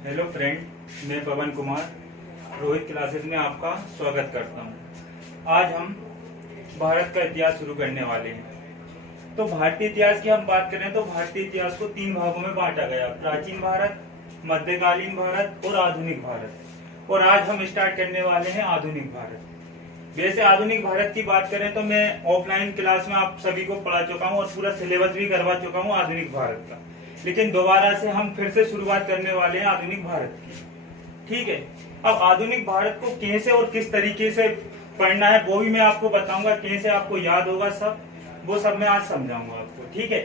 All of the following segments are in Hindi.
हेलो फ्रेंड, मैं पवन कुमार रोहित क्लासेस में आपका स्वागत करता हूं। आज हम भारत का इतिहास शुरू करने वाले हैं। तो भारतीय इतिहास की हम बात करें तो भारतीय इतिहास को 3 भागों में बांटा गया: प्राचीन भारत, मध्यकालीन भारत और आधुनिक भारत। और आज हम स्टार्ट करने वाले हैं आधुनिक भारत। वैसे आधुनिक भारत की बात करें तो मैं ऑफलाइन क्लास में आप सभी को पढ़ा चुका हूँ और पूरा सिलेबस भी करवा चुका हूँ आधुनिक भारत का, लेकिन दोबारा से हम फिर से शुरुआत करने वाले हैं आधुनिक भारत की। ठीक है, अब आधुनिक भारत को कैसे और किस तरीके से पढ़ना है वो भी मैं आपको बताऊंगा, कैसे आपको याद होगा वो सब मैं आज समझाऊंगा आपको। ठीक है,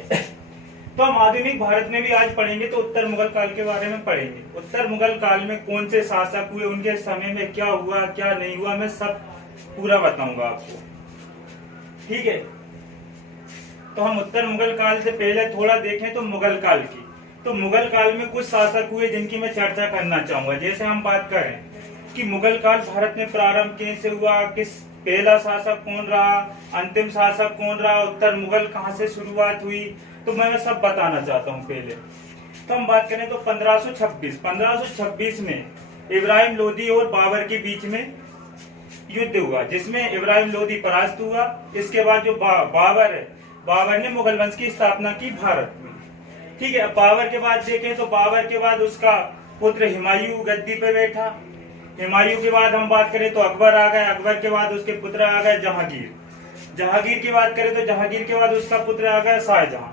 तो हम आधुनिक भारत में भी आज पढ़ेंगे तो उत्तर मुगल काल के बारे में पढ़ेंगे। उत्तर मुगल काल में कौन से शासक हुए, उनके समय में क्या हुआ क्या नहीं हुआ, मैं सब पूरा बताऊंगा आपको। ठीक है, तो हम उत्तर मुगल काल से पहले थोड़ा देखें तो मुगल काल की। तो मुगल काल में कुछ शासक हुए जिनकी मैं चर्चा करना चाहूंगा। जैसे हम बात करें कि मुगल काल भारत में प्रारंभ कैसे हुआ, किस पहला शासक कौन रहा, अंतिम शासक कौन रहा, उत्तर मुगल कहां से शुरुआत हुई, तो मैं सब बताना चाहता हूं। पहले तो हम बात करें तो 1526 में इब्राहिम लोदी और बाबर के बीच में युद्ध हुआ, जिसमें इब्राहिम लोदी परास्त हुआ। इसके बाद जो बाबर है, बाबर ने मुगल वंश की स्थापना की भारत में। ठीक है, अब बाबर के बाद देखें तो बाबर के बाद उसका पुत्र हुमायूं गद्दी पे बैठा। हुमायूं के बाद हम बात करें तो अकबर आ गए। अकबर के बाद उसके पुत्र आ गए जहांगीर। जहांगीर की बात करें तो जहांगीर के बाद उसका पुत्र आ गया शाहजहां।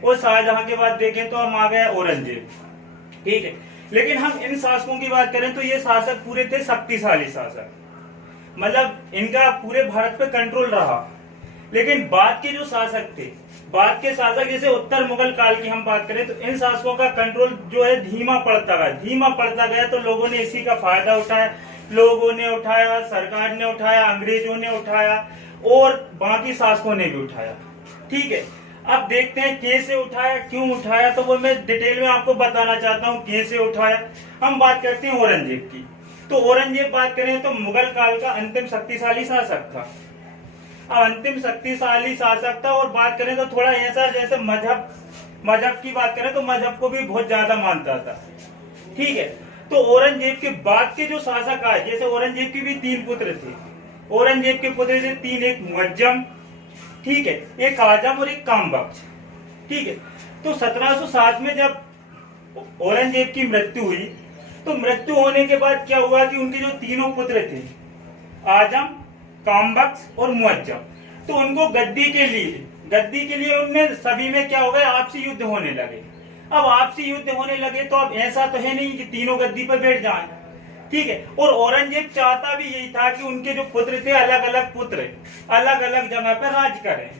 और शाहजहां के बाद देखें तो हम आ गए औरंगजेब। ठीक है, लेकिन हम इन शासकों की बात करें तो ये शासक पूरे थे शक्तिशाली शासक, मतलब इनका पूरे भारत पे कंट्रोल रहा। लेकिन बाद के जो शासक थे, बाद के शासक जैसे उत्तर मुगल काल की हम बात करें तो इन शासकों का कंट्रोल जो है धीमा पड़ता गया। तो लोगों ने इसी का फायदा उठाया, लोगों ने उठाया, सरकार ने उठाया, अंग्रेजों ने उठाया और बाकी शासकों ने भी उठाया। ठीक है, अब देखते हैं कैसे उठाया, क्यों उठाया, तो वो मैं डिटेल में आपको बताना चाहता हूँ कैसे उठाया। हम बात करते हैं औरंगजेब की। तो औरंगजेब बात करें तो मुगल काल का अंतिम शक्तिशाली शासक था। अब अंतिम शक्तिशाली शासक था और बात करें तो थोड़ा ऐसा जैसे मजहब की बात करें तो मजहब को भी बहुत ज्यादा मानता था। ठीक है, तो औरंगजेब के बाद के जो शासक आए, जैसे औरंगजेब के भी 3 पुत्र थे। औरंगजेब के पुत्र थे 3, एक मुअज्जम, ठीक है, एक आजम और एक कामबख्श। ठीक है, तो 1707 में जब औरंगजेब की मृत्यु हुई तो मृत्यु होने के बाद क्या हुआ कि उनके जो तीनों पुत्र थे, आजम, कामबख्श और मुअज्जम, तो उनको गद्दी के लिए उनमें सभी में क्या हो गया, आपसी युद्ध होने लगे। अब आपसी युद्ध होने लगे तो अब ऐसा तो है नहीं कि तीनों गद्दी पर बैठ जाएं। ठीक है, और औरंगजेब चाहता भी यही था कि उनके जो पुत्र थे, अलग अलग पुत्र अलग अलग जगह पर राज करें।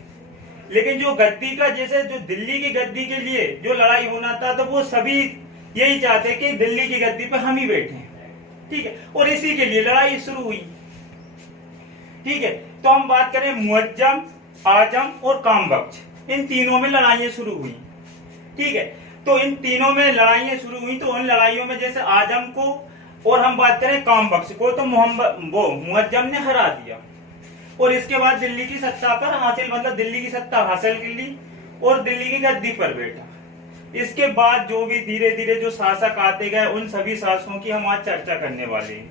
लेकिन जो गद्दी का, जैसे जो दिल्ली की गद्दी के लिए जो लड़ाई होना था, तो वो सभी यही चाहते कि दिल्ली की गद्दी पर हम ही बैठे। ठीक है, और इसी के लिए लड़ाई शुरू हुई। ठीक है, तो हम बात करें मुअज्जम, आजम और कामबख्श, इन तीनों में लड़ाइयां शुरू हुई। ठीक है, तो इन तीनों में लड़ाइयां शुरू हुई, तो उन लड़ाइयों में जैसे आजम को और हम बात करें कामबख्श को तो मुअज्जम ने हरा दिया और इसके बाद दिल्ली की सत्ता पर हासिल, मतलब दिल्ली की सत्ता हासिल कर ली और दिल्ली की गद्दी पर बैठा। इसके बाद जो भी धीरे धीरे जो शासक आते गए, उन सभी शासकों की हम आज चर्चा करने वाले हैं।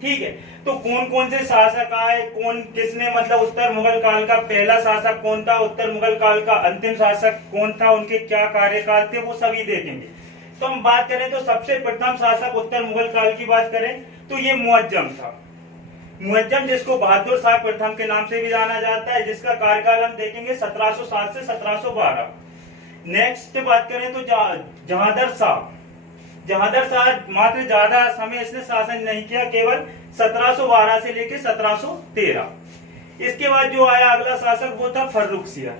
ठीक है, तो कौन कौन से शासक आए, कौन किसने, मतलब उत्तर मुगल काल का पहला शासक कौन था, उत्तर मुगल काल का अंतिम शासक कौन था, उनके क्या कार्यकाल थे, वो सभी देखेंगे। तो हम बात करें तो सबसे प्रथम शासक उत्तर मुगल काल की बात करें तो ये मुअज्जम था। मुअज्जम, जिसको बहादुर शाह प्रथम के नाम से भी जाना जाता है, जिसका कार्यकाल हम देखेंगे 1707 से 1712। नेक्स्ट बात करें तो जहांदर शाह मात्र ज्यादा समय इसने शासन नहीं किया, केवल 1712 से लेकर 1713। इसके बाद जो आया अगला शासक वो था फर्रुखसियर।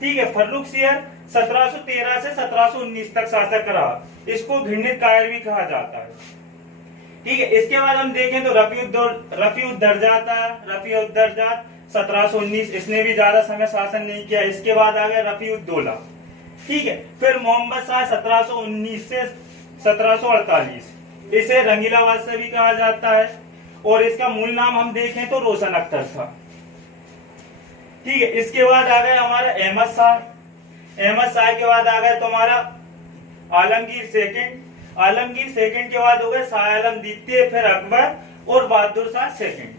ठीक है, फर्रुखसियर 1713 से 1719 तक शासक रहा। इसको घृणित कायर भी कहा जाता है। ठीक है, इसके बाद हम देखें तो रफीउद्दर्जात 1719, इसने भी ज्यादा समय शासन नहीं किया। इसके बाद आ गया रफीउद्दौला। ठीक है, फिर मोहम्मद शाह 1719 से 1748, इसे रंगीला बादशाह भी कहा जाता है और इसका मूल नाम हम देखें तो रोशन अख्तर था। ठीक है, इसके बाद आ गया हमारा अहमद शाह के बाद आ गया तो हमारा आलमगीर सेकंड। आलमगीर सेकंड के बाद हो गए शाह आलम द्वितीय, फिर अकबर और बहादुर शाह सेकंड।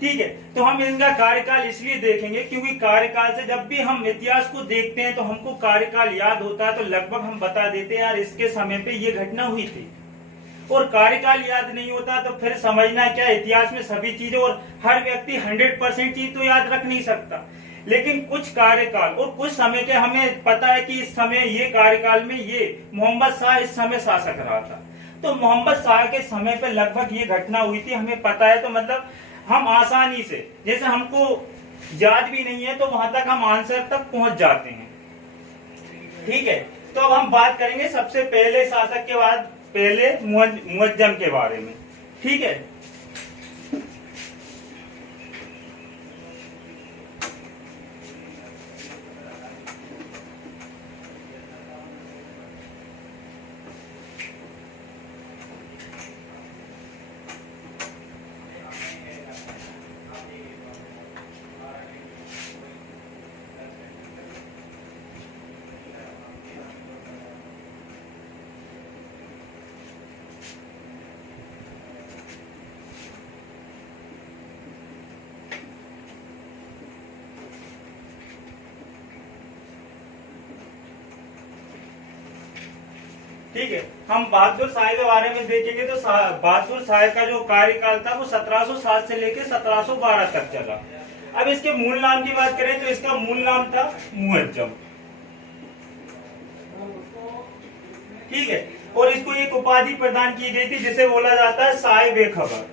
ठीक है, तो हम इनका कार्यकाल इसलिए देखेंगे क्योंकि कार्यकाल से जब भी हम इतिहास को देखते हैं तो हमको कार्यकाल याद होता है, तो लगभग हम बता देते हैं यार इसके समय पे ये घटना हुई थी। और कार्यकाल याद नहीं होता तो फिर समझना क्या, इतिहास में सभी चीजें और हर व्यक्ति 100% चीज तो याद रख नहीं सकता, लेकिन कुछ कार्यकाल और कुछ समय के हमें पता है कि इस समय ये कार्यकाल में ये मोहम्मद शाह इस समय शासक रहा था, तो मोहम्मद शाह के समय पे लगभग ये घटना हुई थी, हमें पता है। तो मतलब हम आसानी से, जैसे हमको याद भी नहीं है तो वहां तक हम आंसर तक पहुंच जाते हैं। ठीक है, तो अब हम बात करेंगे सबसे पहले शासक के बाद पहले मुअज्जम के बारे में। ठीक है, ठीक है, हम बहादुर शाह के बारे में देखेंगे तो बहादुर शाह का जो कार्यकाल था वो 1707 से लेकर 1712 तक चला। अब इसके मूल नाम की बात करें तो इसका मूल नाम था मुअज्जम। ठीक है, और इसको एक उपाधि प्रदान की गई थी जिसे बोला जाता है शाह बेखबर।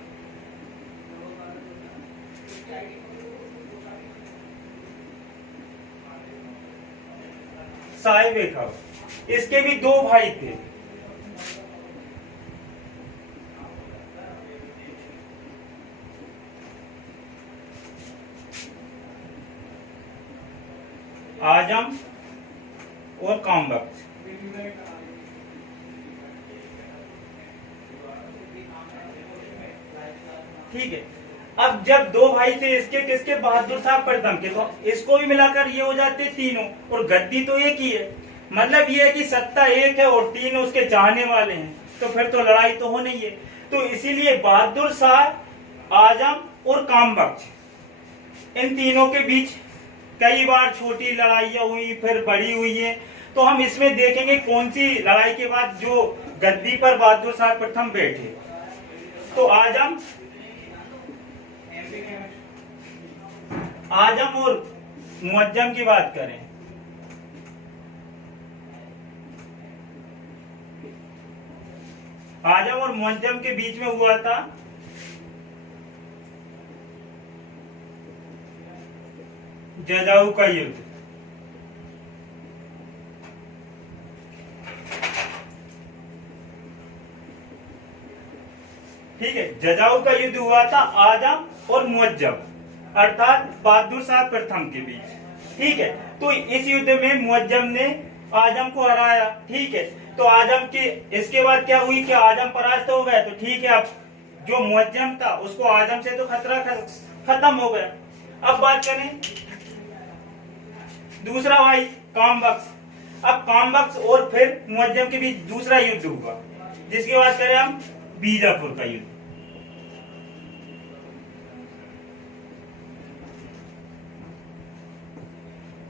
शाह बेखबर, इसके भी दो भाई थे, आजम और कामबख्श। ठीक है, अब जब दो भाई थे इसके, किसके, बहादुर शाह प्रथम के, तो इसको भी मिलाकर ये हो जाते तीनों, और गद्दी तो एक ही है। मतलब ये है कि सत्ता एक है और तीन उसके चाहने वाले हैं, तो फिर तो लड़ाई तो हो नहीं है। तो इसीलिए बहादुर शाह, आजम और कामबख्श, इन तीनों के बीच कई बार छोटी लड़ाइयां हुई, फिर बड़ी हुई है। तो हम इसमें देखेंगे कौन सी लड़ाई के बाद जो गद्दी पर बहादुर शाह प्रथम बैठे। तो आजम और मुअज्जम की बात करें, आजम और मुअज्जम के बीच में हुआ था जजाऊ का युद्ध। ठीक है, जजाऊ का युद्ध हुआ था आजम और मुअज्जम अर्थात बहादुर शाह प्रथम के बीच। ठीक है, तो इस युद्ध में मुअज्जम ने आजम को हराया। ठीक है, तो आजम के इसके बाद क्या हुई कि आजम परास्त हो गया। तो ठीक है, अब जो मुअज्जम था उसको आजम से तो खतरा खत्म हो गया। अब बात करें दूसरा भाई कामबख्श। अब कामबख्श और फिर मुअज्जम के बीच दूसरा युद्ध हुआ, जिसकी बात करें हम बीजापुर का युद्ध।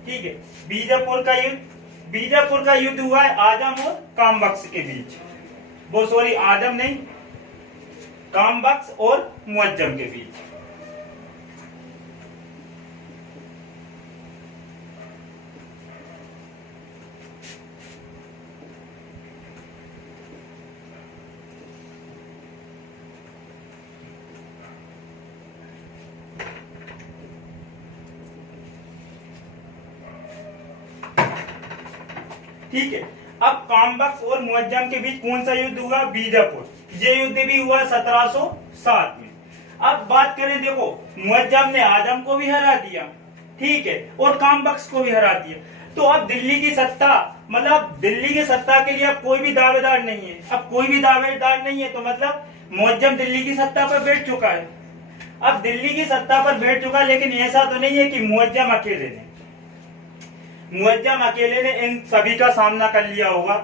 ठीक है, बीजापुर का युद्ध हुआ है आजम और कामबख्श के बीच। वो सॉरी, आजम नहीं, कामबख्श और मुअज्जम के बीच। ठीक है, अब कामबख्श और मुअज्जम के बीच कौन सा युद्ध हुआ? बीजापुर। ये युद्ध भी हुआ 1707 में। अब बात करें, देखो मुअज्जम ने आजम को भी हरा दिया, ठीक है, और कामबख्श को भी हरा दिया। तो अब दिल्ली की सत्ता, मतलब दिल्ली की सत्ता के लिए अब कोई भी दावेदार नहीं है। अब कोई भी दावेदार नहीं है तो मतलब मुअज्जम दिल्ली की सत्ता पर बैठ चुका है। अब दिल्ली की सत्ता पर बैठ चुका, लेकिन ऐसा तो नहीं है कि मुअज्जम अकेले ने इन सभी का सामना कर लिया होगा।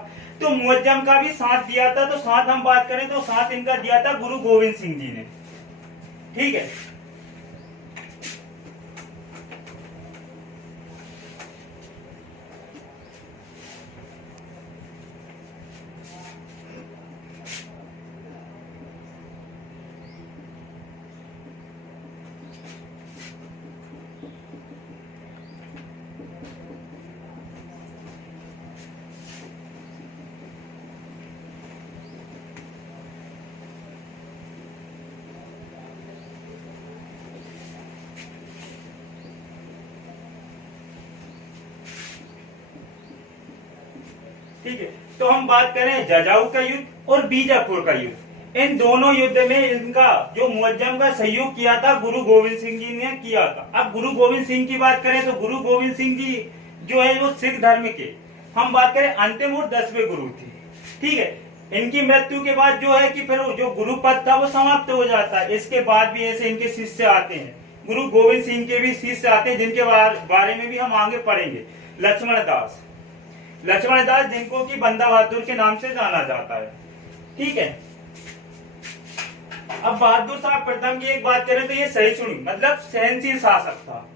तो मुअज्जम का भी साथ दिया था। तो साथ हम बात करें तो साथ इनका दिया था गुरु गोविंद सिंह जी ने। ठीक है, ठीक है। तो हम बात करें जजाऊ का युद्ध और बीजापुर का युद्ध, इन दोनों युद्ध में इनका जो मुअज्जम का सहयोग किया था गुरु गोविंद सिंह जी ने किया था। अब गुरु गोविंद सिंह की बात करें तो गुरु गोविंद सिंह जी जो है वो सिख धर्म के हम बात करें अंतिम और 10वें गुरु थे। ठीक है, इनकी मृत्यु के बाद जो है कि फिर जो गुरु पद था वो समाप्त हो जाता है। इसके बाद भी ऐसे इनके शिष्य आते हैं, गुरु गोविंद सिंह के भी शिष्य आते हैं, जिनके बारे में भी हम आगे पढ़ेंगे। लक्ष्मण दास जिनको कि बंदा बहादुर के नाम से जाना जाता है। ठीक है, अब बहादुर शाह प्रथम की एक बात करें तो ये सहिष्णु मतलब सहनशील शासक था।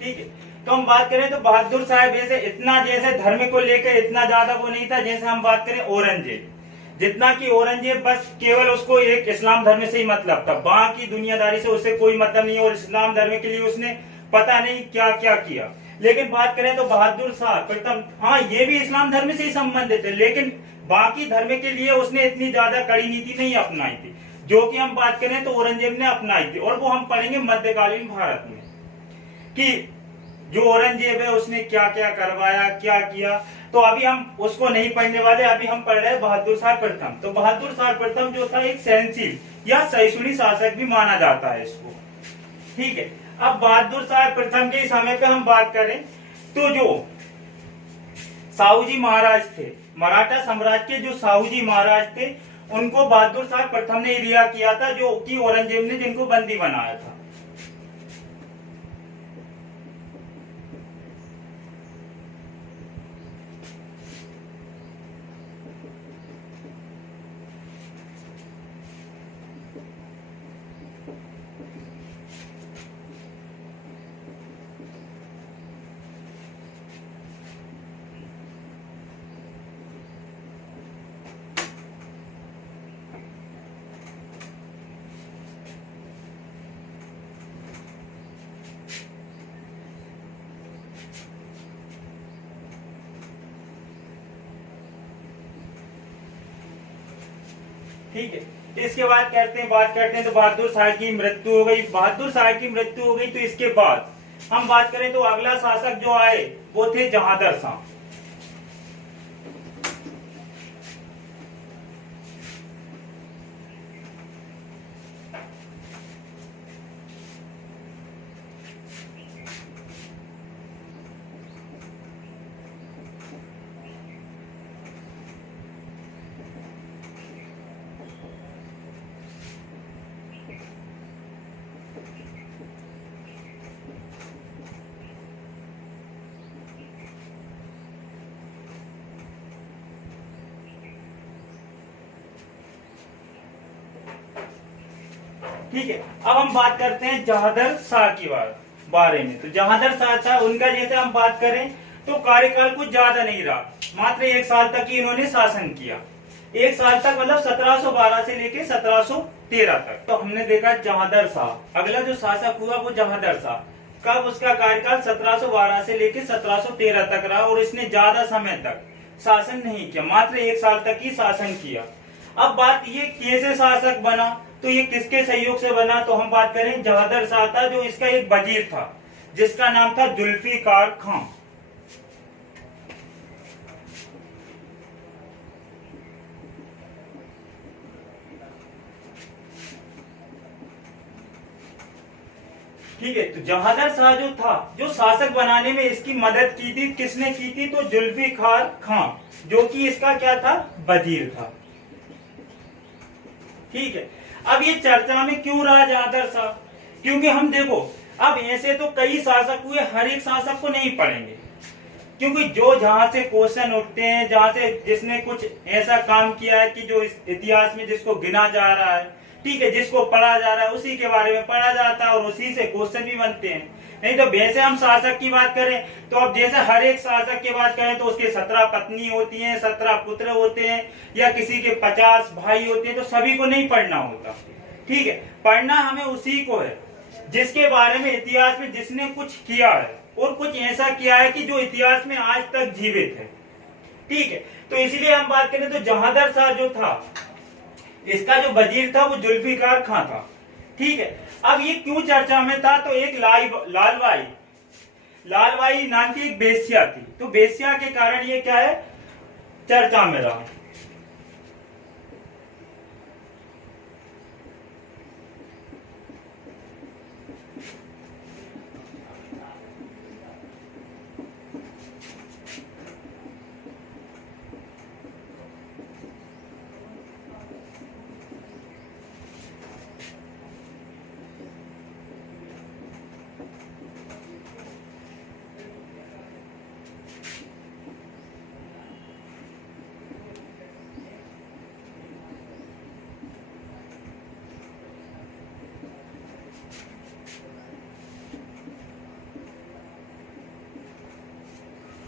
ठीक है, तो हम बात करें तो बहादुर साहब जैसे इतना जैसे धर्म को लेकर इतना ज्यादा वो नहीं था। जैसे हम बात करें औरंगजेब, जितना कि औरंगजेब बस केवल उसको एक इस्लाम धर्म से ही मतलब था, बाकी दुनियादारी से उससे कोई मतलब नहीं, और इस्लाम धर्म के लिए उसने पता नहीं क्या क्या किया। लेकिन बात करें तो बहादुर शाह प्रथम, हाँ ये भी इस्लाम धर्म से ही संबंधित है, लेकिन बाकी धर्म के लिए उसने इतनी ज्यादा कड़ी नीति नहीं अपनाई थी, जो कि हम बात करें तो औरंगजेब ने अपनाई थी। और वो हम पढ़ेंगे मध्यकालीन भारत में कि जो औरंगजेब है उसने क्या क्या करवाया, क्या किया। तो अभी हम उसको नहीं पढ़ने वाले, अभी हम पढ़ रहे हैं बहादुर शाह प्रथम। तो बहादुर शाह प्रथम जो था एक सहनशील या सहिष्णु शासक भी माना जाता है इसको। ठीक है, अब बहादुर शाह प्रथम के समय पे हम बात करें तो जो साहूजी महाराज थे, मराठा साम्राज्य के जो साहूजी महाराज थे, उनको बहादुर शाह प्रथम ने रिहा किया था, जो कि औरंगजेब ने जिनको बंदी बनाया था। ठीक है, इसके बाद बात करते हैं तो बहादुर शाह की मृत्यु हो गई। बहादुर शाह की मृत्यु हो गई तो इसके बाद हम बात करें तो अगला शासक जो आए वो थे जहांगीर शाह। ठीक है, अब हम बात करते हैं जहांगीर शाह की बारे में। तो जहांगीर शाह था, उनका जैसे हम बात करें तो कार्यकाल कुछ ज्यादा नहीं रहा, मात्र 1 साल तक ही इन्होंने शासन किया। 1 साल तक मतलब 1712 से लेके 1713 तक। तो हमने देखा जहांगीर शाह, अगला जो शासक हुआ वो जहांगीर शाह। कब उसका कार्यकाल 1712 से लेके 1713 तक रहा, और इसने ज्यादा समय तक शासन नहीं किया, मात्र 1 साल तक ही शासन किया। अब बात ये कैसे शासक बना, तो ये किसके सहयोग से बना, तो हम बात करें जहांगीर शाह था, जो इसका एक वजीर था जिसका नाम था जुल्फिकार खां। ठीक है। तो जहांगीर शाह जो था, जो शासक बनाने में इसकी मदद की थी, किसने की थी? तो जुल्फिकार खां, जो कि इसका क्या था? वजीर था। ठीक है। अब ये चर्चा में क्यों रहा जहांगीर शाह? क्योंकि हम देखो, अब ऐसे तो कई शासक हुए, हर एक शासक को नहीं पढ़ेंगे, क्योंकि जो जहां से क्वेश्चन उठते हैं, जहां से जिसने कुछ ऐसा काम किया है कि जो इस इतिहास में जिसको गिना जा रहा है, ठीक है, जिसको पढ़ा जा रहा है, उसी के बारे में पढ़ा जाता है और उसी से क्वेश्चन भी बनते हैं। नहीं तो वैसे हम शासक की बात करें तो अब जैसे हर एक शासक की बात करें तो उसके 17 पत्नी होती हैं, 17 पुत्र होते हैं, या किसी के 50 भाई होते हैं, तो सभी को नहीं पढ़ना होता। ठीक है, पढ़ना हमें उसी को है जिसके बारे में इतिहास में जिसने कुछ किया है और कुछ ऐसा किया है कि जो इतिहास में आज तक जीवित है। ठीक है, तो इसीलिए हम बात करें तो जहांगीर शाह जो था, इसका जो वजीर था वो जुल्फिकार खां था। ठीक है, अब ये क्यों चर्चा में था? तो एक लालबाई नाम की एक बेश्या थी, तो बेश्या के कारण ये क्या है? चर्चा में रहा।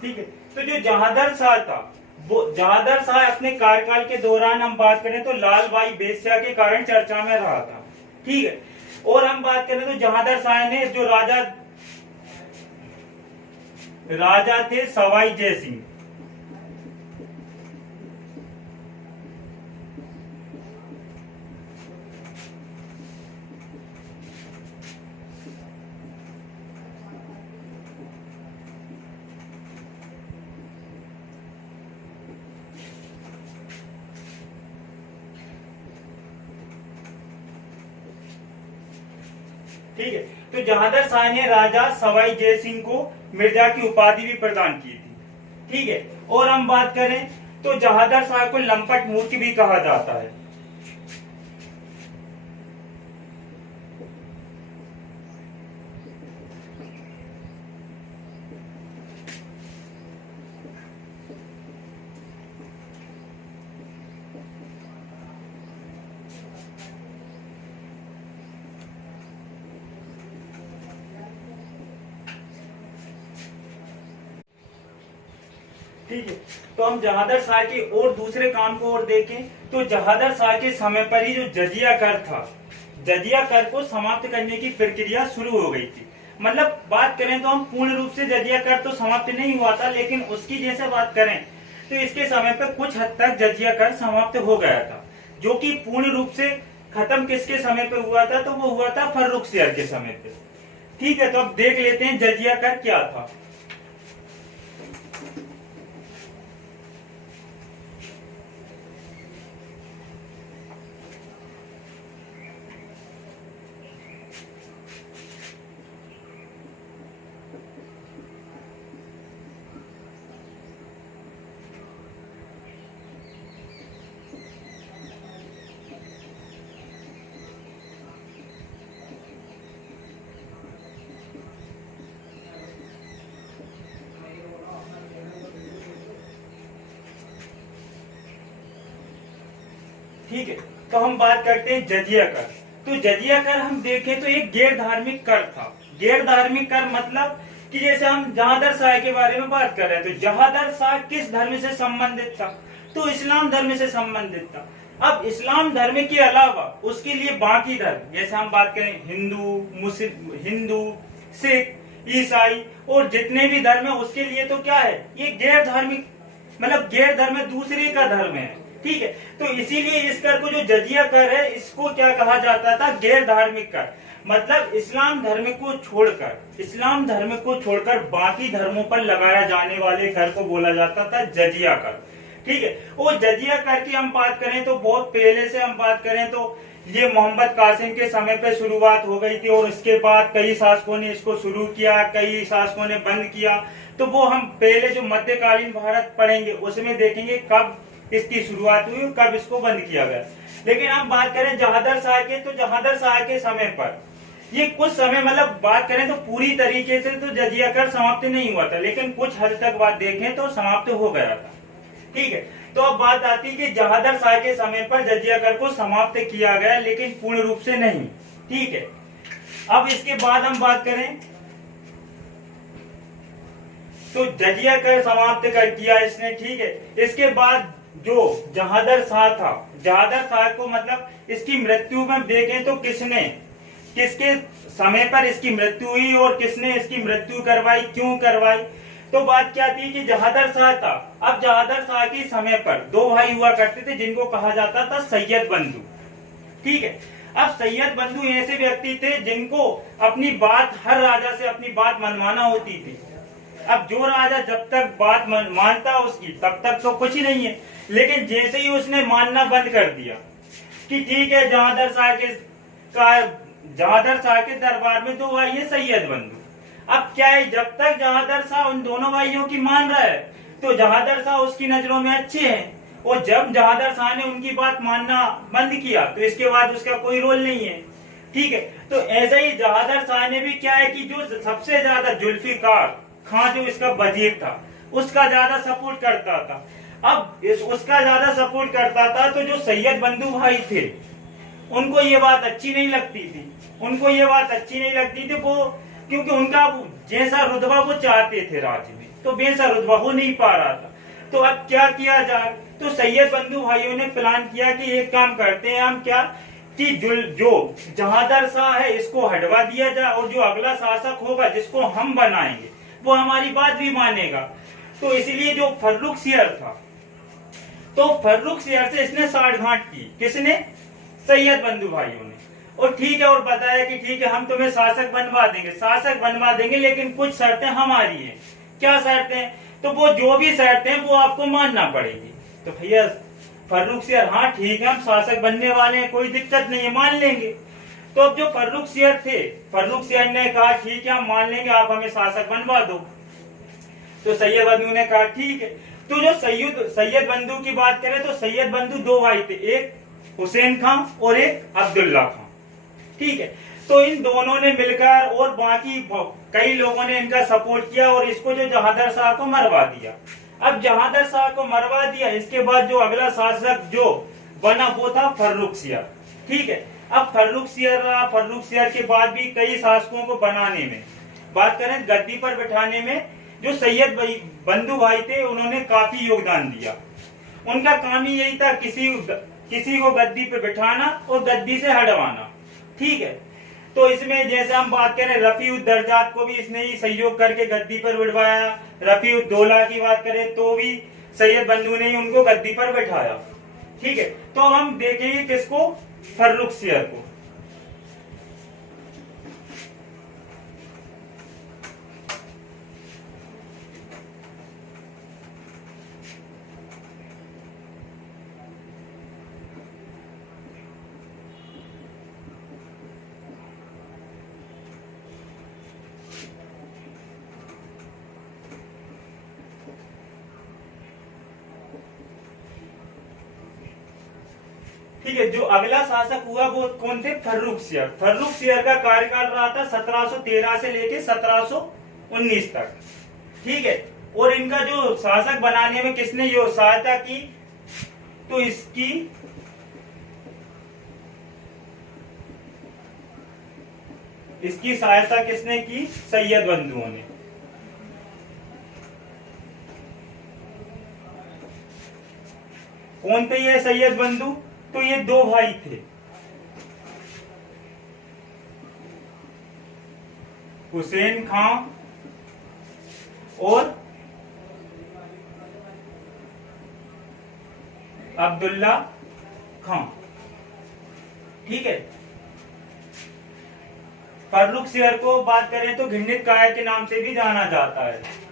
ठीक है, तो जो जहांगीर शाह था, वो जहांगीर शाह अपने कार्यकाल के दौरान हम बात करें तो लालबाई बेश्या के कारण चर्चा में रहा था। ठीक है, और हम बात करें तो जहांगीर शाह ने जो राजा थे सवाई जय सिंह, ठीक है, तो जहांगीर शाह ने राजा सवाई जय सिंह को मिर्जा की उपाधि भी प्रदान की थी। ठीक है, और हम बात करें तो जहांगीर शाह को लंपट मूर्ति भी कहा जाता है। ठीक है, तो हम जहांगीर शाह के और दूसरे काम को और देखें तो जहांगीर शाह के समय पर ही जो जजिया कर था, जजिया कर को समाप्त करने की प्रक्रिया शुरू हो गई थी। मतलब बात करें तो हम पूर्ण रूप से जजिया कर तो समाप्त नहीं हुआ था, लेकिन उसकी जैसे बात करें तो इसके समय पर कुछ हद तक जजिया कर समाप्त हो गया था। जो कि पूर्ण रूप से खत्म किसके समय पे हुआ था? तो वो हुआ था फर्रुखसियर के समय पे। ठीक है, तो अब देख लेते हैं जजिया कर क्या था। ठीक है, तो हम बात करते हैं जजिया कर। तो जजिया कर हम देखें तो एक गैर धार्मिक कर था। गैर धार्मिक कर मतलब कि जैसे हम जहांगीर शाह के बारे में बात कर रहे हैं, तो जहांगीर शाह किस धर्म से संबंधित था? तो इस्लाम धर्म से संबंधित था। अब इस्लाम धर्म के अलावा उसके लिए बाकी धर्म, जैसे हम बात करें हिंदू, सिख, ईसाई और जितने भी धर्म है, उसके लिए तो क्या है? ये गैर धार्मिक, मतलब गैर धर्म दूसरे का धर्म है। ठीक है, तो इसीलिए इस कर को जो जजिया कर है, इसको क्या कहा जाता था? गैर धार्मिक कर। मतलब इस्लाम धर्म को छोड़कर बाकी धर्मों पर लगाया जाने वाले कर को बोला जाता था जजिया कर। ठीक है, और जजिया कर की हम बात करें तो बहुत पहले से हम बात करें तो ये मोहम्मद कासिम के समय पे शुरुआत हो गई थी और उसके बाद कई शासकों ने इसको शुरू किया, कई शासकों ने बंद किया। तो वो हम पहले जो मध्यकालीन भारत पढ़ेंगे उसमें देखेंगे कब इसकी शुरुआत हुई, कब इसको बंद किया गया। लेकिन हम बात करें जहादर शाह के, तो जहादर शाह के समय पर ये कुछ समय, मतलब बात करें तो पूरी तरीके से तो जजिया कर समाप्त नहीं हुआ था, लेकिन कुछ हद तक बात देखें तो समाप्त हो गया था। ठीक है, तो अब बात आती है कि जहादर शाह के समय पर जजिया कर को समाप्त किया गया, लेकिन पूर्ण रूप से नहीं। ठीक है, अब इसके बाद हम बात करें तो जजिया कर समाप्त कर किया इसने। ठीक है, इसके बाद जो जहादर शाह था, जहादर शाह को मतलब इसकी मृत्यु में देखें तो किसके समय पर इसकी मृत्यु हुई और किसने इसकी मृत्यु करवाई, क्यों करवाई। तो बात क्या थी कि जहादर शाह था। अब जहादर शाह के समय पर दो भाई हुआ करते थे जिनको कहा जाता था सैयद बंधु। ठीक है, अब सैयद बंधु ऐसे व्यक्ति थे जिनको अपनी बात, हर राजा से अपनी बात मनवाना होती थी। अब जो राजा जब तक बात मानता उसकी तब तक तो कुछ ही नहीं है, लेकिन जैसे ही उसने मानना बंद कर दिया कि ठीक है जहादर शाह के दरबार में दो भाई है सैयद बंधु। अब क्या है, जब तक जहादर शाह उन दोनों भाइयों की मान रहा है तो जहादर शाह उसकी नजरों में अच्छे हैं, और जब जहादर शाह ने उनकी बात मानना बंद किया तो इसके बाद उसका कोई रोल नहीं है। ठीक है, तो ऐसे ही जहादर शाह ने भी क्या है कि जो सबसे ज्यादा जुल्फिकार खां जो इसका वजीर था उसका ज्यादा सपोर्ट करता था। अब उसका ज्यादा सपोर्ट करता था तो जो सैयद बंधु भाई थे उनको ये बात अच्छी नहीं लगती थी, वो क्योंकि उनका जैसा रुतबा वो चाहते थे राज्य में, तो वैसा रुतबा हो नहीं पा रहा था। तो अब क्या किया जाए, तो सैयद बंधु भाइयों ने प्लान किया कि एक काम करते हैं हम, क्या कि जो जहादर शाह है इसको हटवा दिया जाए और जो अगला शासक होगा जिसको हम बनाएंगे वो हमारी बात भी मानेगा। तो इसलिए जो फर्रुख सियर था, तो फर्रुख सियर से इसने साठगांठ की, किसने, सैयद बंधु भाइयों ने। और ठीक है, और बताया कि ठीक है हम तुम्हें शासक बनवा देंगे लेकिन कुछ शर्तें हमारी हैं। क्या शर्तें, तो वो जो भी शर्तें वो आपको मानना पड़ेगी। तो भैया फर्रुख सियर, हाँ ठीक है हम शासक बनने वाले हैं, कोई दिक्कत नहीं है, मान लेंगे। तो अब जो फर्रुख सियर थे, फर्रुख सियर ने कहा ठीक है हम मान लेंगे, आप हमें शासक बनवा दो। तो सैयद बंधु ने कहा ठीक है। तो जो सैयद बंधु की बात करें तो सैयद बंधु दो भाई थे, एक हुसैन खां और एक अब्दुल्ला खां। ठीक है, तो इन दोनों ने मिलकर और बाकी कई लोगों ने इनका सपोर्ट किया और इसको जो जहादर शाह को मरवा दिया। अब जहादर शाह को मरवा दिया, इसके बाद जो अगला शासक जो बना वो था फर्रुख सियर। ठीक है, अब फर्रुख सियर के बाद भी कई शासकों को बनाने में, बात करें गद्दी पर बैठाने में, जो सैयद बंधु भाई थे उन्होंने काफी योगदान दिया। उनका काम ही यही था किसी को गद्दी पे बिठाना और गद्दी से हटवाना। ठीक है, तो इसमें जैसे हम बात करें रफीउद्दर्जात को भी इसने ही सहयोग करके गद्दी पर बिठवाया। रफीउद्दौला की बात करें तो भी सैयद बंधु ने ही उनको गद्दी पर बैठाया। ठीक है, तो हम देखेंगे किसको, फर्रुख सियर को। ठीक है, जो अगला शासक हुआ वो कौन थे, फर्रुख सियर का कार्यकाल रहा था 1713 से लेके 1719 तक। ठीक है, और इनका जो शासक बनाने में किसने यो सहायता की, तो इसकी सहायता किसने की, सैयद बंधुओं ने। कौन थे ये सैयद बंधु, तो ये दो भाई थे, हुसैन खां और अब्दुल्ला खां। ठीक है, फर्रुख सियर को बात करें तो घृणित काया के नाम से भी जाना जाता है।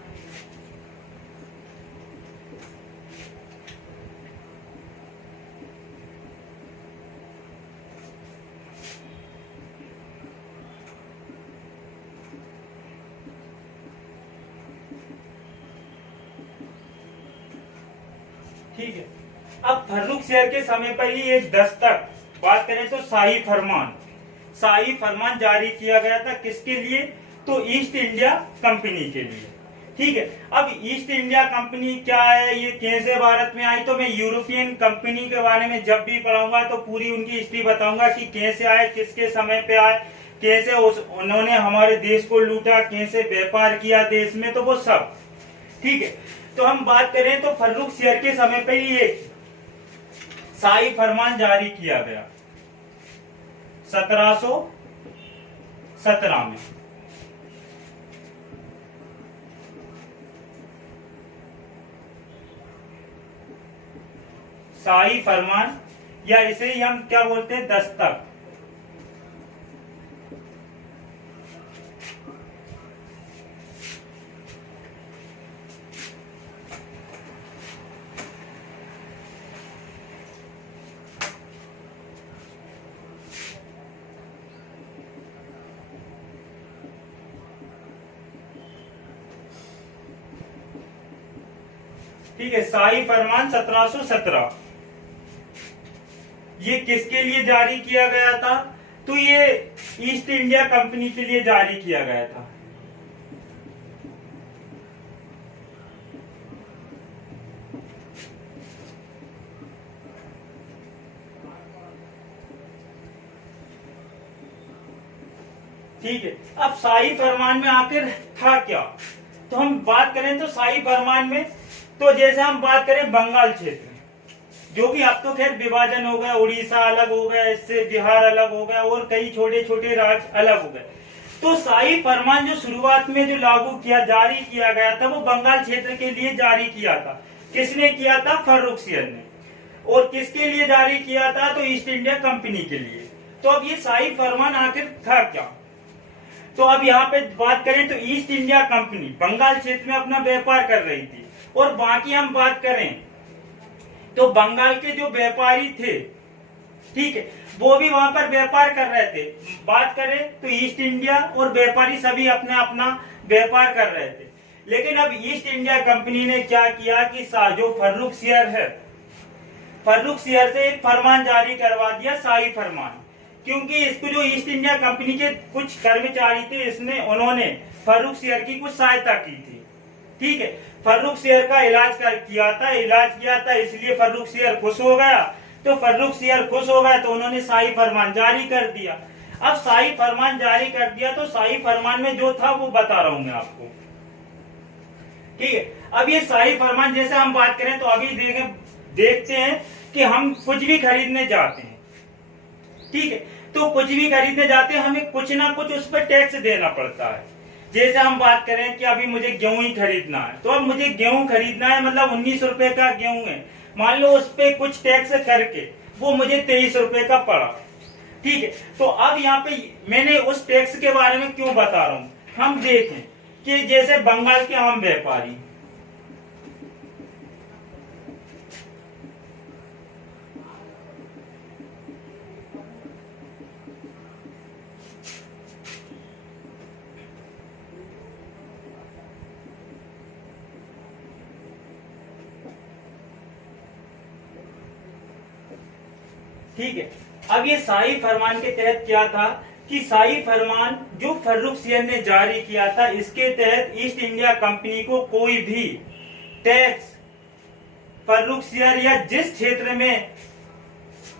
ठीक है। अब फर्रुख सियर के समय पर ही एक दस्तक बात करें तो शाही फरमान जारी किया गया था। किसके लिए? तो ईस्ट इंडिया कंपनी के लिए। ठीक है। अब ईस्ट इंडिया कंपनी क्या है, ये कैसे भारत में आई, तो मैं यूरोपियन कंपनी के बारे में जब भी पढ़ाऊंगा तो पूरी उनकी हिस्ट्री बताऊंगा कि कैसे आए, किसके समय पे आए, कैसे उन्होंने हमारे देश को लूटा, कैसे व्यापार किया देश में, तो वो सब। ठीक है। तो हम बात करें तो फर्रुख सियर के समय पे ही एक शाही फरमान जारी किया गया 1717 में। शाही फरमान, या इसे ही हम क्या बोलते हैं, दस्तक। ठीक है। शाही फरमान 1717 ये किसके लिए जारी किया गया था? तो ये ईस्ट इंडिया कंपनी के लिए जारी किया गया था। ठीक है। अब शाही फरमान में आखिर था क्या? तो हम बात करें तो शाही फरमान में, तो जैसे हम बात करें बंगाल क्षेत्र, जो कि अब तो खैर विभाजन हो गया, उड़ीसा अलग हो गया, इससे बिहार अलग हो गया और कई छोटे छोटे राज्य अलग हो गए। तो शाही फरमान जो शुरुआत में जो लागू किया, जारी किया गया था, वो बंगाल क्षेत्र के लिए जारी किया था। किसने किया था? फर्रुख सियर ने। और किसके लिए जारी किया था? तो ईस्ट इंडिया कंपनी के लिए। तो अब ये शाही फरमान आखिर था क्या? तो अब यहाँ पे बात करें तो ईस्ट इंडिया कंपनी बंगाल क्षेत्र में अपना व्यापार कर रही थी, और बाकी हम बात करें तो बंगाल के जो व्यापारी थे, ठीक है, वो भी वहां पर व्यापार कर रहे थे। बात करें तो ईस्ट इंडिया और व्यापारी सभी अपने अपना व्यापार कर रहे थे। लेकिन अब ईस्ट इंडिया कंपनी ने क्या किया कि जो फर्रुख सियर है, फर्रुख सियर से एक फरमान जारी करवा दिया, शाही फरमान। क्योंकि इसको जो ईस्ट इंडिया कंपनी के कुछ कर्मचारी थे, इसने उन्होंने फर्रुख सियर की कुछ सहायता की थी। ठीक है। फर्रुख सियर का इलाज किया था, इसलिए फर्रुख सियर खुश हो गया। तो फर्रुख सियर खुश हो गया तो उन्होंने शाही फरमान जारी कर दिया। अब शाही फरमान जारी कर दिया तो शाही फरमान में जो था वो बता रहा हूं मैं आपको। ठीक है। अब ये शाही फरमान जैसे हम बात करें तो अभी देखते हैं कि हम कुछ भी खरीदने जाते हैं, ठीक है, तो कुछ भी खरीदने जाते हैं हमें कुछ ना कुछ उस पर टैक्स देना पड़ता है। जैसे हम बात करें कि अभी मुझे गेहूं ही खरीदना है, तो अब मुझे गेहूं खरीदना है, मतलब 19 रुपए का गेहूं है, मान लो उस पे कुछ टैक्स करके वो मुझे 23 रुपए का पड़ा। ठीक है। तो अब यहाँ पे मैंने उस टैक्स के बारे में क्यों बता रहा हूँ, हम देखें कि जैसे बंगाल के आम व्यापारी, ठीक है। अब ये शाही फरमान के तहत क्या था कि शाही फरमान जो फर्रुख सियर ने जारी किया था, इसके तहत ईस्ट इंडिया कंपनी को कोई भी टैक्स फर्रुख सियर या जिस क्षेत्र में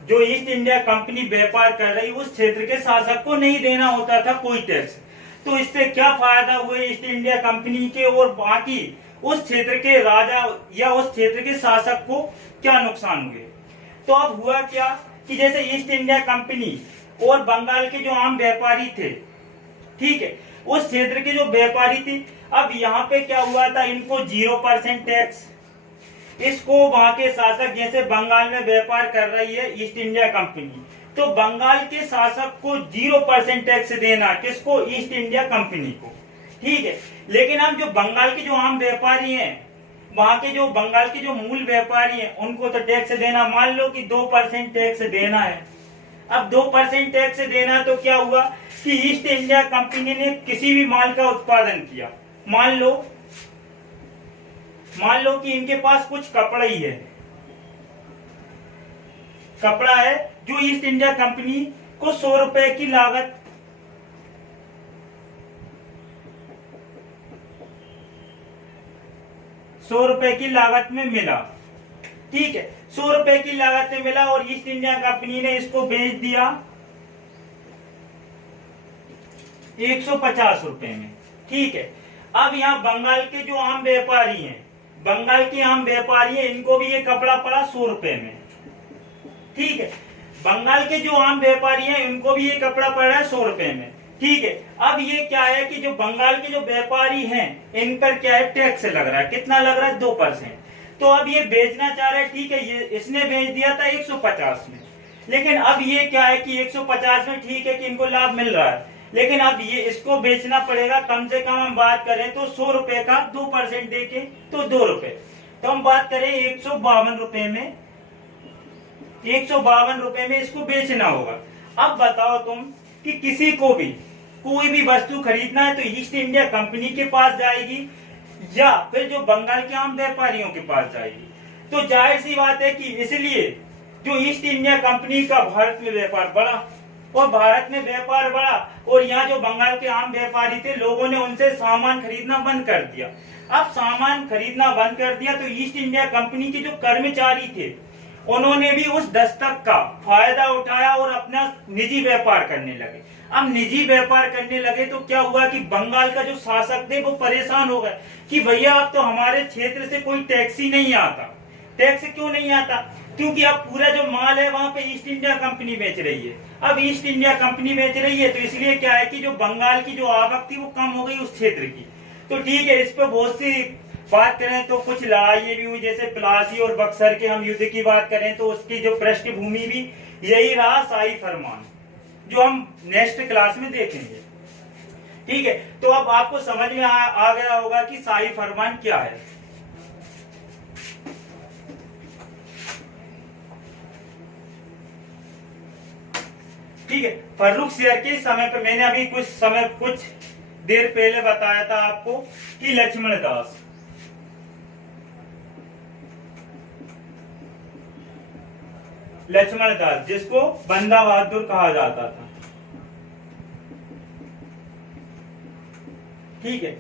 जो ईस्ट इंडिया कंपनी व्यापार कर रही उस क्षेत्र के शासक को नहीं देना होता था कोई टैक्स। तो इससे क्या फायदा हुए ईस्ट इंडिया कंपनी के और बाकी उस क्षेत्र के राजा या उस क्षेत्र के शासक को क्या नुकसान हुए? तो अब हुआ क्या कि जैसे ईस्ट इंडिया कंपनी और बंगाल के जो आम व्यापारी थे, ठीक है, उस क्षेत्र के जो व्यापारी थे, अब यहाँ पे क्या हुआ था, इनको 0% टैक्स, इसको वहां के शासक, जैसे बंगाल में व्यापार कर रही है ईस्ट इंडिया कंपनी, तो बंगाल के शासक को 0% टैक्स देना, किसको? ईस्ट इंडिया कंपनी को। ठीक है। लेकिन हम जो बंगाल के जो आम व्यापारी हैं, वहां के जो बंगाल के जो मूल व्यापारी हैं, उनको तो टैक्स देना, मान लो कि 2% टैक्स देना है। अब 2% टैक्स देना, तो क्या हुआ कि ईस्ट इंडिया कंपनी ने किसी भी माल का उत्पादन किया, मान लो कि इनके पास कुछ कपड़ा ही है, कपड़ा है जो ईस्ट इंडिया कंपनी को 100 रुपए की लागत, में मिला। ठीक है, 100 रुपए की लागत में मिला और ईस्ट इंडिया कंपनी ने इसको बेच दिया 150 रुपए में। ठीक है, अब यहाँ बंगाल के जो आम व्यापारी हैं, इनको भी ये कपड़ा पड़ा 100 रुपए में। ठीक है, बंगाल के जो आम व्यापारी हैं इनको भी ये कपड़ा पड़ रहा है 100 रुपए में। ठीक है, अब ये क्या है कि जो बंगाल के जो व्यापारी हैं इन पर क्या है, टैक्स लग रहा है। कितना लग रहा है? 2%। तो अब ये बेचना चाह रहा है। ठीक है, ये इसने बेच दिया था 150 में, लेकिन अब ये क्या है कि 150 में ठीक है कि इनको लाभ मिल रहा है, लेकिन अब ये इसको बेचना पड़ेगा कम से कम, हम बात करें तो 100 रुपए का 2% देके तो 2 रुपए। तो हम बात करें 152 रुपए में, 152 रुपए में इसको बेचना होगा। अब बताओ तुम कि किसी को भी कोई भी वस्तु खरीदना है तो ईस्ट इंडिया कंपनी के पास जाएगी या फिर जो बंगाल के आम व्यापारियों के पास जाएगी। तो जाहिर सी बात है कि इसलिए जो ईस्ट इंडिया कंपनी का भारत में व्यापार बढ़ा, और यहाँ जो बंगाल के आम व्यापारी थे, लोगों ने उनसे सामान खरीदना बंद कर दिया। अब सामान खरीदना बंद कर दिया तो ईस्ट इंडिया कंपनी के जो कर्मचारी थे उन्होंने भी उस दस्तक का फायदा उठाया और अपना निजी व्यापार करने लगे। अब निजी व्यापार करने लगे तो क्या हुआ कि बंगाल का जो शासक थे वो परेशान हो गए कि भैया अब तो हमारे क्षेत्र से कोई टैक्स ही नहीं आता। टैक्स क्यों नहीं आता? क्योंकि अब पूरा जो माल है वहां पे ईस्ट इंडिया कंपनी बेच रही है। अब ईस्ट इंडिया कंपनी बेच रही है तो इसलिए क्या है कि जो बंगाल की जो आवक थी वो कम हो गई उस क्षेत्र की। तो ठीक है, इस पर बहुत सी बात करें तो कुछ लड़ाई भी हुई, जैसे प्लासी और बक्सर के हम युद्ध की बात करें तो उसकी जो पृष्ठभूमि भी यही रहा, शाही फरमान, जो हम नेक्स्ट क्लास में देखेंगे। ठीक है, तो अब आपको समझ में आ गया होगा कि शाही फरमान क्या है। ठीक है, फर्रुखसियर के समय पे मैंने अभी कुछ देर पहले बताया था आपको कि लक्ष्मण दास जिसको बंदा बहादुर कहा जाता था। ठीक है,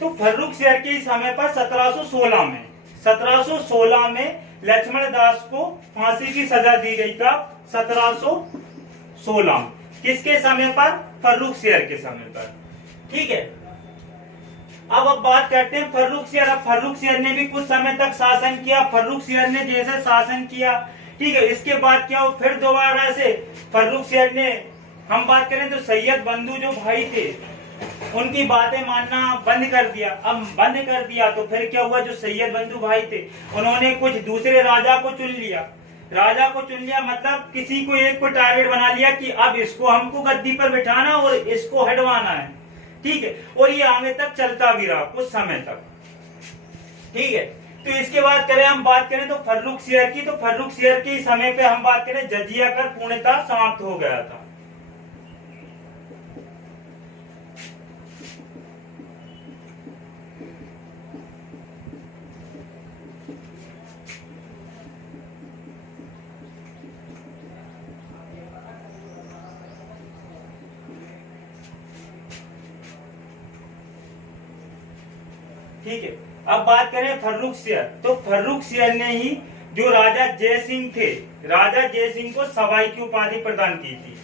तो फर्रुखसियर के समय पर 1716 में लक्ष्मण दास को फांसी की सजा दी गई था। 1716 किसके समय पर? फर्रुखसियर के समय पर। ठीक है, अब बात करते हैं फर्रुखसियर। अब फर्रुखसियर ने भी कुछ समय तक शासन किया। फर्रुखसियर ने जैसे शासन किया, ठीक है, इसके बाद क्या हो, फिर दोबारा से फर्रुखसियर ने, हम बात करें तो सैयद बंधु जो भाई थे उनकी बातें मानना बंद कर दिया। अब बंद कर दिया तो फिर क्या हुआ, जो सैयद बंधु भाई थे उन्होंने कुछ दूसरे राजा को चुन लिया। मतलब किसी को एक को टारगेट बना लिया कि अब इसको हमको गद्दी पर बिठाना और इसको हटवाना है। ठीक है, और ये आगे तक चलता भी रहा कुछ समय तक। ठीक है, तो इसके बाद हम बात करें तो फर्रुखसियर की, तो फर्रुखसियर के समय पे हम बात करें जजिया कर पूर्णतः समाप्त हो गया था। ठीक है, अब बात करें फर्रुखसियर, तो फर्रुखसियर ने ही जो राजा जयसिंह थे, राजा जयसिंह को सवाई की उपाधि प्रदान की थी।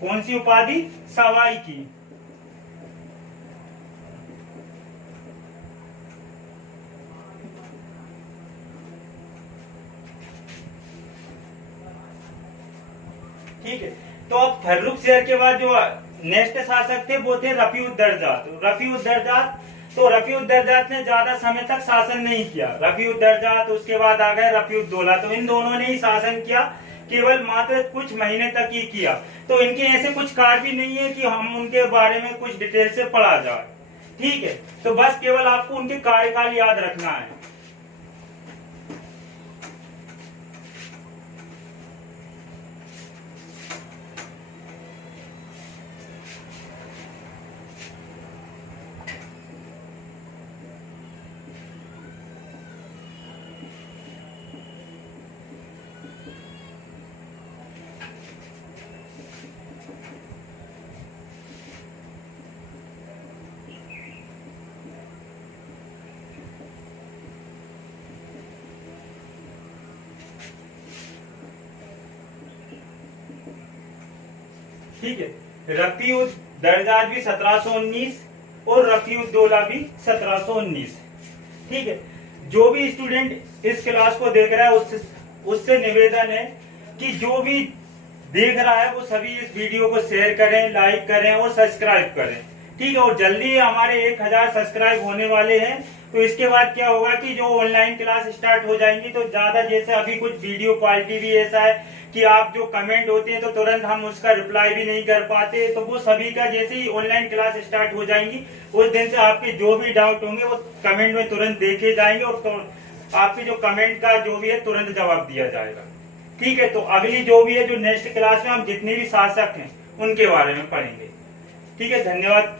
कौन सी उपाधि? सवाई की। ठीक है, तो अब फर्रुखसियर के बाद जो नेक्स्ट शासक थे वो थे रफीउद्दर्जात। तो रफीउद्दर्जात ने ज्यादा समय तक शासन नहीं किया। रफीउद्दर्जात, उसके बाद आ गए रफीउद्दौला। तो इन दोनों ने ही शासन किया, केवल मात्र कुछ महीने तक ही किया। तो इनके ऐसे कुछ कार्य भी नहीं है कि हम उनके बारे में कुछ डिटेल से पढ़ा जाए। ठीक है, तो बस केवल आपको उनके कार्यकाल याद रखना है। ठीक है, रफी उद दरजाद भी 1719 और रफी उद दौला भी 1719। ठीक है, जो भी स्टूडेंट इस क्लास को देख रहा है उससे निवेदन है कि जो भी देख रहा है वो सभी इस वीडियो को शेयर करें, लाइक करें और सब्सक्राइब करें। ठीक है, और जल्दी हमारे 1000 सब्सक्राइब होने वाले हैं। तो इसके बाद क्या होगा कि जो ऑनलाइन क्लास स्टार्ट हो जाएंगी तो ज्यादा, जैसे अभी कुछ वीडियो क्वालिटी भी ऐसा है कि आप जो कमेंट होते हैं तो तुरंत हम उसका रिप्लाई भी नहीं कर पाते, तो वो सभी का जैसे ही ऑनलाइन क्लास स्टार्ट हो जाएंगी उस दिन से आपके जो भी डाउट होंगे वो कमेंट में तुरंत देखे जाएंगे और तो आपके जो कमेंट का जो भी है तुरंत जवाब दिया जाएगा। ठीक है, तो अगली जो भी है, जो नेक्स्ट क्लास में हम जितने भी शासक हैं उनके बारे में पढ़ेंगे। ठीक है, धन्यवाद।